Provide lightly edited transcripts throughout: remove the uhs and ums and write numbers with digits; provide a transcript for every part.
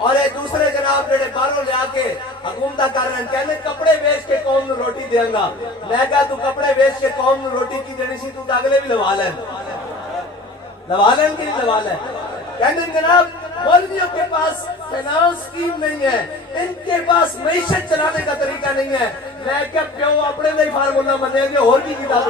اور یہ دوسرے جناب جڑے باہروں لے کے حکومت کر رہے ہیں کہنے کپڑے بیچ کے قوم نو روٹی دیاں گا. میں کہا تو کپڑے بیچ کے قوم نو روٹی کی دینی سی تو اگلے بھی لوا لیں کہ نہیں لوا لیں. کہنے جناب مولویوں کے پاس فائنانس اسکیم نہیں ہے, ان کے پاس معیشت چلانے کا طریقہ نہیں ہے. میں کہا پیو اپنے نہیں فارمولہ بنے گے اور بھی کتاب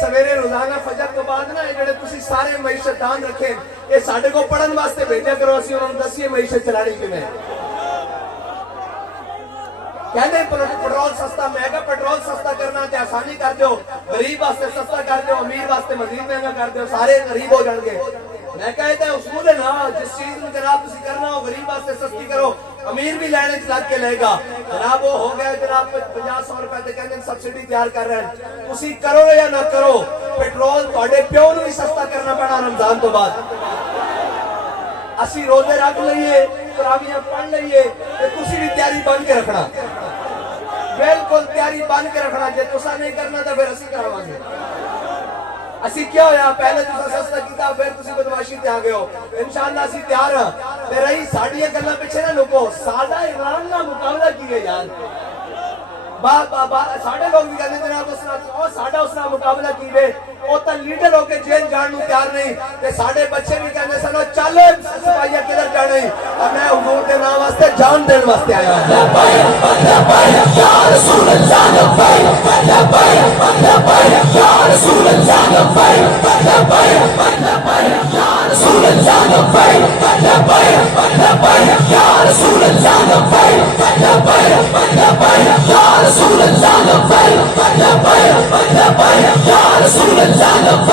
سویرے روزانہ فجر تو بعد نا جڑے تسی سارے معیشت دان رکھیں یہ ساڈے کو پڑھن واسطے بھیجا کرو اسی انہوں نے دسیے معیشت چلانی کیویں. کہتے ہیں پیٹرول سستا, میں کہا پیٹرول سستا کرنا تے آسانی کر دیو, غریب واسطے سستا کر دیو, امیر واسطے مزید مہنگا کر دیو, سارے غریب ہو جان گے. میں کہتا ہے اصول ہے نا, جس چیز میں جناب تسی کرنا ہو غریب واسطے سستی کرو, امیر بھی لینے لگ کے لے گا. جناب وہ ہو گیا جناب 50-100 روپے تے کہتے ہیں سبسڈی تیار کر رہے ہیں. تسی کرو یا نہ کرو پیٹرول تواڈے پیو نوں بھی سستا کرنا پڑنا رمضان تو بعد. اسی روزے رکھ لئیے, تراویح پڑھ لئیے, تے تسی بھی تیاری بن کے رکھنا, بالکل تیاری بن کے رکھنا. جے تسا نہیں کرنا تو پھر اسی کراواں گے. اسی کیا ہویا پہلے تسا سستا کیتا پھر تسی بدماشی تے آ گئے ہو. انشاءاللہ اسی تیار ہاں. تے رہی ساڈیاں گلاں پیچھے نہ لکو, ساڈا عمران نال مقابلہ کیے یار. ساڈے لوگ بھی کہتے ہیں جناب ساڈا اس نال مقابلہ کیے, وہ تو لیڈر ہو کے جیل جان نوں تیار نہیں. تے ساڈے بچے بھی کہتے ہیں سنو چل سپاہیاں کدھر جانے, اور میں حضور کے نام واسطے جان دین واسطے آیا ہوں. یا رسول اللہ لبیک لبیک لبیک یا رسول اللہ لبیک لبیک لبیک یا رسول اللہ لبیک لبیک لبیک یا رسول اللہ لبیک لبیک لبیک یا رسول اللہ لبیک لبیک لبیک یا رسول اللہ لبیک